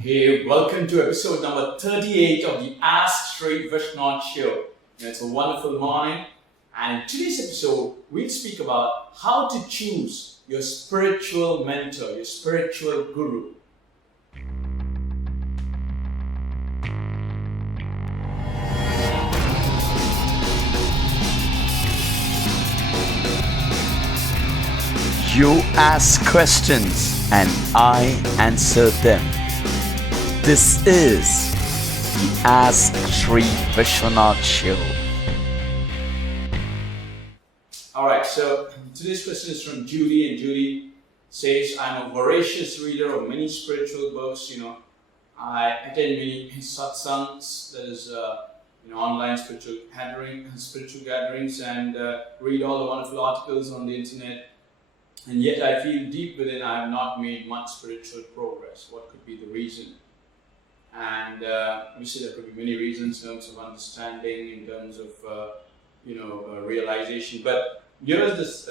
Hey, welcome to episode number 38 of the Ask Sri Vishwanath show. It's a wonderful morning, and in today's episode, we'll speak about how to choose your spiritual mentor, your spiritual guru. You ask questions and I answer them. This is the Ask Sri Vishwanath show. Alright, so today's question is from Judy, and Judy says, I'm a voracious reader of many spiritual books. I attend many satsangs, that is, online spiritual gatherings, and read all the wonderful articles on the internet. And yet I feel deep within I have not made much spiritual progress. What could be the reason? And obviously there could be many reasons in terms of understanding, in terms of realization. But here's this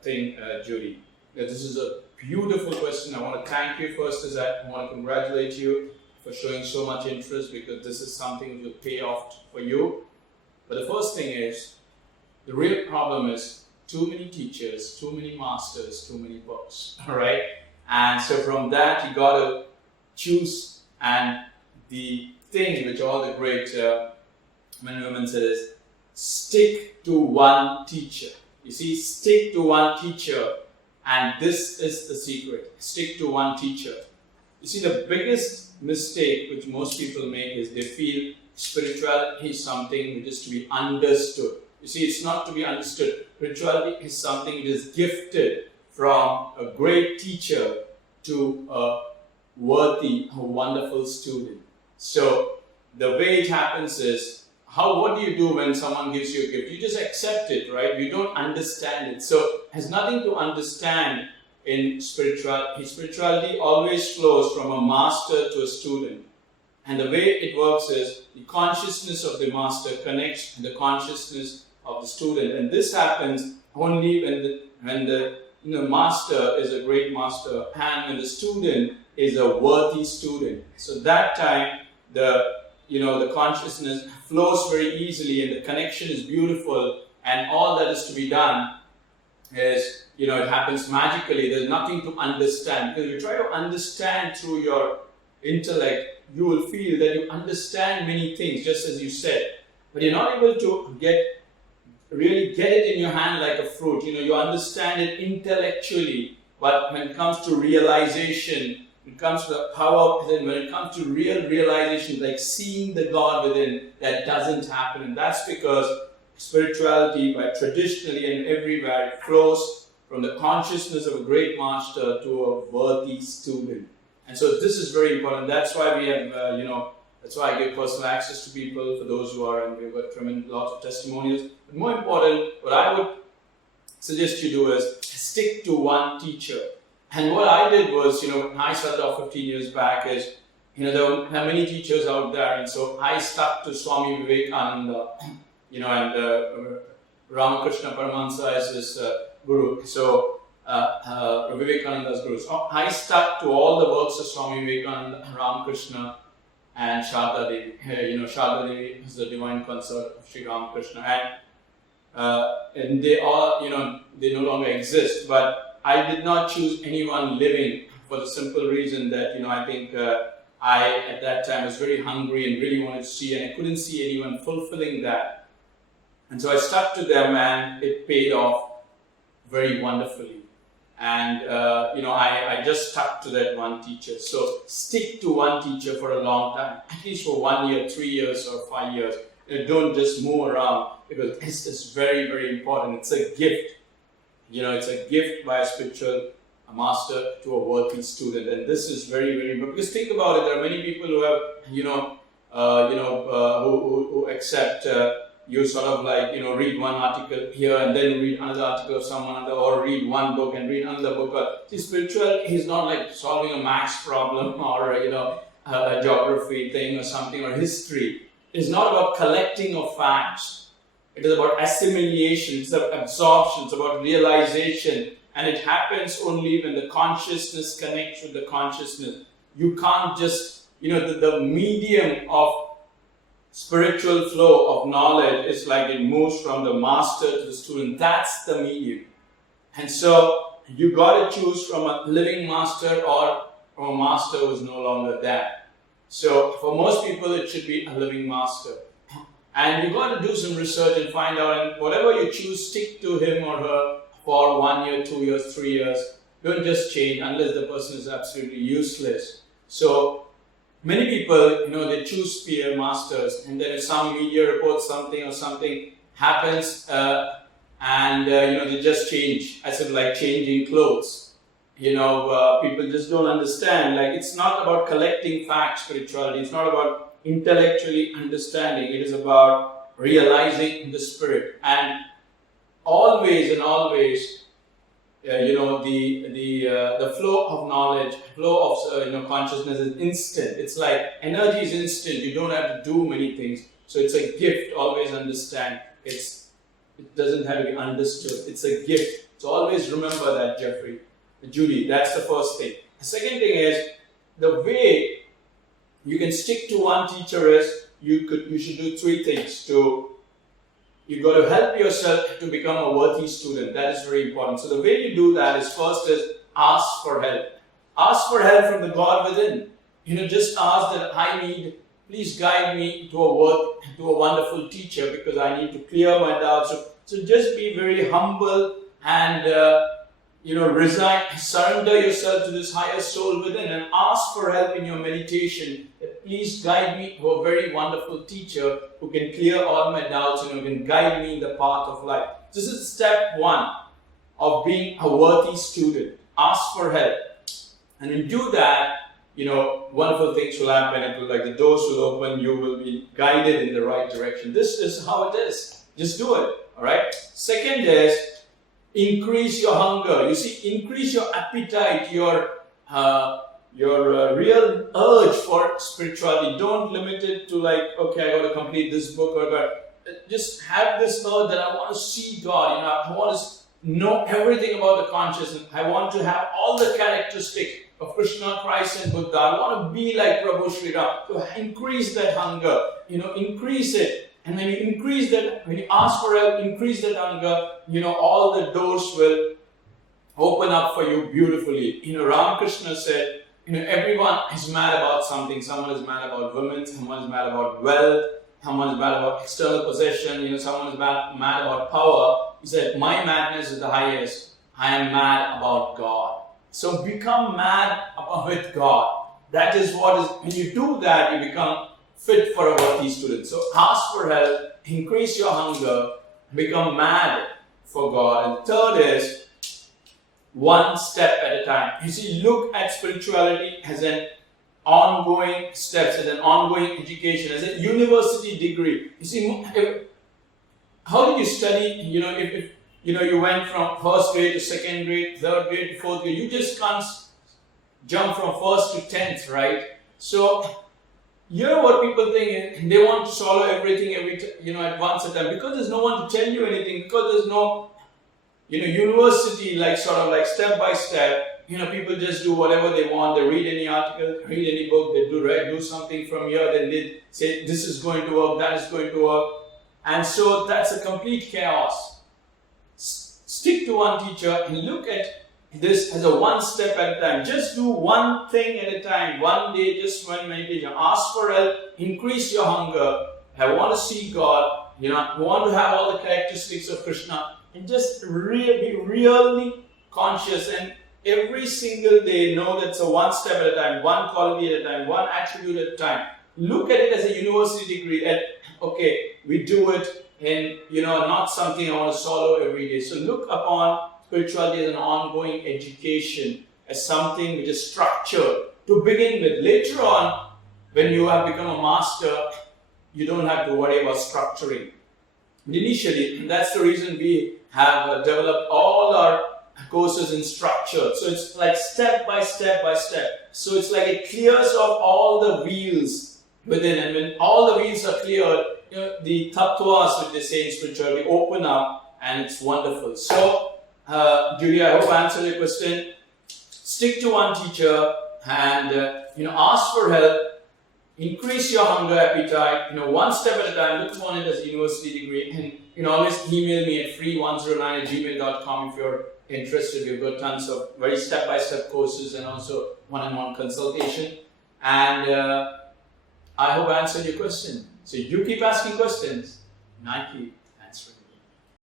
thing, Judy. This is a beautiful question. I want to thank you first, as I want to congratulate you for showing so much interest, because this is something that will pay off for you. But the first thing is, the real problem is too many teachers, too many masters, too many books. All right, and so from that you got to choose. And the thing which all the great men and women said is, stick to one teacher. You see, stick to one teacher, and this is the secret. Stick to one teacher. You see, the biggest mistake which most people make is they feel spirituality is something which is to be understood. You see, it's not to be understood. Spirituality is something that is gifted from a great teacher to a worthy, a wonderful student. So the way it happens is, what do you do when someone gives you a gift? You just accept it, right? You don't understand it. So it has nothing to understand in spirituality. Spirituality always flows from a master to a student. And the way it works is, the consciousness of the master connects to the consciousness of the student. And this happens only when the master is a great master, and when the student is a worthy student. So that time the consciousness flows very easily, and the connection is beautiful, and all that is to be done is, it happens magically. There's nothing to understand, because if you try to understand through your intellect, you will feel that you understand many things, just as you said, but you're not able to really get it in your hand like a fruit. You understand it intellectually, but when it comes to realization, when it comes to the power within, when it comes to real realization, like seeing the God within, that doesn't happen. And that's because spirituality, by traditionally and everywhere, it flows from the consciousness of a great master to a worthy student. And so this is very important. That's why we have, that's why I give personal access to people, for those who are, and we've got tremendous lots of testimonials. But more important, what I would suggest you do is stick to one teacher. And what I did was, when I started off 15 years back, is, there are many teachers out there, and so I stuck to Swami Vivekananda, and Ramakrishna Paramahansa as his guru. So Vivekananda's guru. So I stuck to all the works of Swami Vivekananda, Ramakrishna, and Sharda Devi. Sharda Devi is the divine consort of Sri Ramakrishna, and they all, they no longer exist. But I did not choose anyone living, for the simple reason that, I think I, at that time, was very hungry and really wanted to see, and I couldn't see anyone fulfilling that. And so I stuck to them, and it paid off very wonderfully. And, I just stuck to that one teacher. So stick to one teacher for a long time, at least for 1 year, 3 years, or 5 years. Don't just move around, because this is very, very important. It's a gift. It's a gift by a spiritual master to a worthy student. And this is very, very important. Because think about it, there are many people who have, who accept you sort of like, read one article here and then read another article of someone other, or read one book and read another book. See, spirituality is not like solving a maths problem, or a geography thing or something, or history. It's not about collecting of facts. It is about assimilation, it's about absorption, it's about realization, and it happens only when the consciousness connects with the consciousness. You can't just the medium of spiritual flow of knowledge is like it moves from the master to the student. That's the medium. And so you got to choose from a living master or from a master who is no longer there. So for most people, it should be a living master. And you got to do some research and find out, and whatever you choose, stick to him or her for 1 year, 2 years, 3 years. Don't just change unless the person is absolutely useless. So many people, they choose peer masters, and then if some media reports something or something happens, they just change, as if like changing clothes. People just don't understand. Like, it's not about collecting facts, spirituality. It's not about intellectually understanding. It is about realizing the spirit. And always, the flow of knowledge, flow of consciousness is instant. It's like energy is instant. You don't have to do many things. So it's a gift. Always understand. It doesn't have to be understood. It's a gift. So always remember that, Judy. That's the first thing. The second thing is, the way you can stick to one teacher is you should do 3 things. You've got to help yourself to become a worthy student. That is very important. So the way you do that is, first is ask for help. Ask for help from the God within. Just ask that please guide me to a wonderful teacher, because I need to clear my doubts. So just be very humble and resign, surrender yourself to this higher soul within, and ask for help in your meditation. Please guide me to a very wonderful teacher who can clear all my doubts and who can guide me in the path of life. This is step 1 of being a worthy student. Ask for help. And when you do that, wonderful things will happen. It will, like, the doors will open. You will be guided in the right direction. This is how it is. Just do it. All right. Second is, increase your hunger. You see, increase your appetite, your real urge for spirituality. Don't limit it to like, okay, I got to complete this book, or just have this urge that I want to see God. I want to know everything about the consciousness. I want to have all the characteristics of Krishna, Christ, and Buddha. I want to be like Prabhu Sri Ram. So increase that hunger. Increase it. And when you increase that, when you ask for help, increase that hunger, all the doors will open up for you beautifully. Ramakrishna said, everyone is mad about something. Someone is mad about women, someone is mad about wealth, someone is mad about external possession, someone is mad about power. He said, my madness is the highest. I am mad about God. So become mad with God. That is what is, when you do that, you become fit for a worthy student. So ask for help, increase your hunger, become mad for God. And third is, one step at a time. You see, look at spirituality as an ongoing steps, as an ongoing education, as a university degree. You see, how did you study? If you went from first grade to second grade, third grade to fourth grade, you just can't jump from first to 10th, right? So here what people think is, they want to swallow everything at once at a time, because there's no one to tell you anything, because there's no university, like sort of like step by step. People just do whatever they want. They read any article, read any book, they do something from here, then they say this is going to work, that is going to work. And so that's a complete chaos. Stick to one teacher and look at this as a one step at a time. Just do one thing at a time. One day, just one meditation. Ask for help, increase your hunger. I want to see God. I want to have all the characteristics of Krishna. And just be really conscious, and every single day know that's a one step at a time, one quality at a time, one attribute at a time. Look at it as a university degree, that okay, we do it and not something I want to swallow every day. So look upon spirituality as an ongoing education, as something which is structured to begin with. Later on, when you have become a master, you don't have to worry about structuring. Initially, that's the reason we have developed all our courses in structure. So it's like step by step by step. So it's like it clears off all the wheels within, and when all the wheels are cleared, the tattvas, which they say in spirituality, open up, and it's wonderful. So, Judy, I hope I answered your question. Stick to one teacher and ask for help, increase your hunger appetite, one step at a time. Look upon it as a university degree, and you can always email me at free109@gmail.com if you're interested. We've got tons of very step-by-step courses and also one-on-one consultation. And I hope I answered your question. So you keep asking questions, and I keep answering.